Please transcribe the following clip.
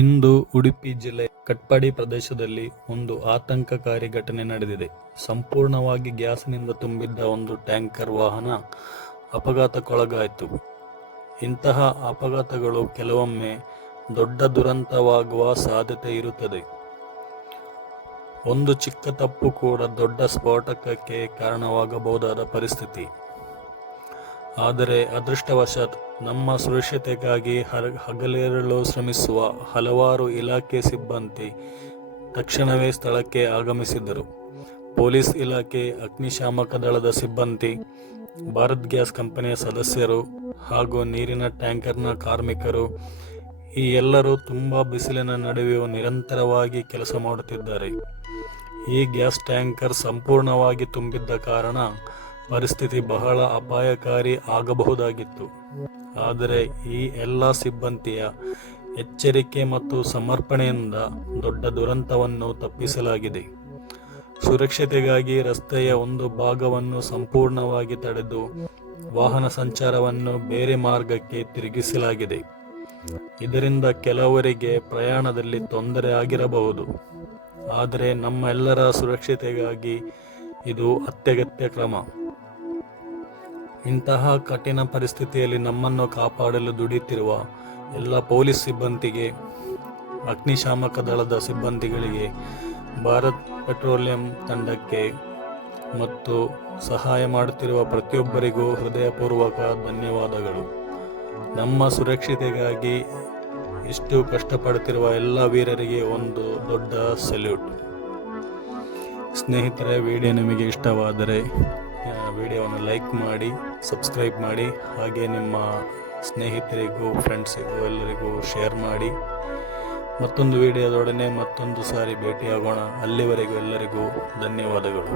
ಇಂದು ಉಡುಪಿ ಜಿಲ್ಲೆ ಕಟ್ಪಾಡಿ ಪ್ರದೇಶದಲ್ಲಿ ಒಂದು ಆತಂಕಕಾರಿ ಘಟನೆ ನಡೆದಿದೆ. ಸಂಪೂರ್ಣವಾಗಿ ಗ್ಯಾಸ್ನಿಂದ ತುಂಬಿದ್ದ ಒಂದು ಟ್ಯಾಂಕರ್ ವಾಹನ ಅಪಘಾತಕ್ಕೊಳಗಾಯಿತು. ಇಂತಹ ಅಪಘಾತಗಳು ಕೆಲವೊಮ್ಮೆ ದೊಡ್ಡ ದುರಂತವಾಗುವ ಸಾಧ್ಯತೆ ಇರುತ್ತದೆ. ಒಂದು ಚಿಕ್ಕ ತಪ್ಪು ಕೂಡ ದೊಡ್ಡ ಸ್ಫೋಟಕ್ಕೆ ಕಾರಣವಾಗಬಹುದಾದ ಪರಿಸ್ಥಿತಿ. ಆದರೆ ಅದೃಷ್ಟವಶಾತ್ ನಮ್ಮ ಸುರಕ್ಷತೆಗಾಗಿ ಹಗಲಿರುಳು ಶ್ರಮಿಸುವ ಹಲವಾರು ಇಲಾಖೆ ಸಿಬ್ಬಂದಿ ತಕ್ಷಣವೇ ಸ್ಥಳಕ್ಕೆ ಆಗಮಿಸಿದ್ದರು. ಪೊಲೀಸ್ ಇಲಾಖೆ, ಅಗ್ನಿಶಾಮಕ ದಳದ ಸಿಬ್ಬಂದಿ, ಭಾರತ್ ಗ್ಯಾಸ್ ಕಂಪನಿಯ ಸದಸ್ಯರು ಹಾಗೂ ನೀರಿನ ಟ್ಯಾಂಕರ್ನ ಕಾರ್ಮಿಕರು ಈ ಎಲ್ಲರೂ ತುಂಬ ಬಿಸಿಲಿನ ನಡುವೆಯೂ ನಿರಂತರವಾಗಿ ಕೆಲಸ ಮಾಡುತ್ತಿದ್ದಾರೆ. ಈ ಗ್ಯಾಸ್ ಟ್ಯಾಂಕರ್ ಸಂಪೂರ್ಣವಾಗಿ ತುಂಬಿದ್ದ ಕಾರಣ ಪರಿಸ್ಥಿತಿ ಬಹಳ ಅಪಾಯಕಾರಿ ಆಗಬಹುದಾಗಿತ್ತು. ಆದರೆ ಈ ಎಲ್ಲ ಸಿಬ್ಬಂದಿಯ ಎಚ್ಚರಿಕೆ ಮತ್ತು ಸಮರ್ಪಣೆಯಿಂದ ದೊಡ್ಡ ದುರಂತವನ್ನು ತಪ್ಪಿಸಲಾಗಿದೆ. ಸುರಕ್ಷತೆಗಾಗಿ ರಸ್ತೆಯ ಒಂದು ಭಾಗವನ್ನು ಸಂಪೂರ್ಣವಾಗಿ ತಡೆದು ವಾಹನ ಸಂಚಾರವನ್ನು ಬೇರೆ ಮಾರ್ಗಕ್ಕೆ ತಿರುಗಿಸಲಾಗಿದೆ. ಇದರಿಂದ ಕೆಲವರಿಗೆ ಪ್ರಯಾಣದಲ್ಲಿ ತೊಂದರೆ ಆಗಿರಬಹುದು. ಆದರೆ ನಮ್ಮೆಲ್ಲರ ಸುರಕ್ಷತೆಗಾಗಿ ಇದು ಅತ್ಯಗತ್ಯ ಕ್ರಮ. ಇಂತಹ ಕಠಿಣ ಪರಿಸ್ಥಿತಿಯಲ್ಲಿ ನಮ್ಮನ್ನು ಕಾಪಾಡಲು ದುಡಿಯುತ್ತಿರುವ ಎಲ್ಲ ಪೊಲೀಸ್ ಸಿಬ್ಬಂದಿಗೆ, ಅಗ್ನಿಶಾಮಕ ದಳದ ಸಿಬ್ಬಂದಿಗಳಿಗೆ, ಭಾರತ್ ಪೆಟ್ರೋಲಿಯಂ ತಂಡಕ್ಕೆ ಮತ್ತು ಸಹಾಯ ಮಾಡುತ್ತಿರುವ ಪ್ರತಿಯೊಬ್ಬರಿಗೂ ಹೃದಯಪೂರ್ವಕ ಧನ್ಯವಾದಗಳು. ನಮ್ಮ ಸುರಕ್ಷತೆಗಾಗಿ ಇಷ್ಟು ಕಷ್ಟಪಡುತ್ತಿರುವ ಎಲ್ಲ ವೀರರಿಗೆ ಒಂದು ದೊಡ್ಡ ಸಲ್ಯೂಟ್. ಸ್ನೇಹಿತರೆ, ವಿಡಿಯೋ ನಿಮಗೆ ಇಷ್ಟವಾದರೆ ವಿಡಿಯೋವನ್ನು ಲೈಕ್ ಮಾಡಿ, ಸಬ್ಸ್ಕ್ರೈಬ್ ಮಾಡಿ, ಹಾಗೆ ನಿಮ್ಮ ಸ್ನೇಹಿತರಿಗೂ ಫ್ರೆಂಡ್ಸಿಗೂ ಎಲ್ಲರಿಗೂ ಶೇರ್ ಮಾಡಿ. ಮತ್ತೊಂದು ವಿಡಿಯೋದೊಡನೆ ಮತ್ತೊಂದು ಸಾರಿ ಭೇಟಿಯಾಗೋಣ. ಅಲ್ಲಿವರೆಗೂ ಎಲ್ಲರಿಗೂ ಧನ್ಯವಾದಗಳು.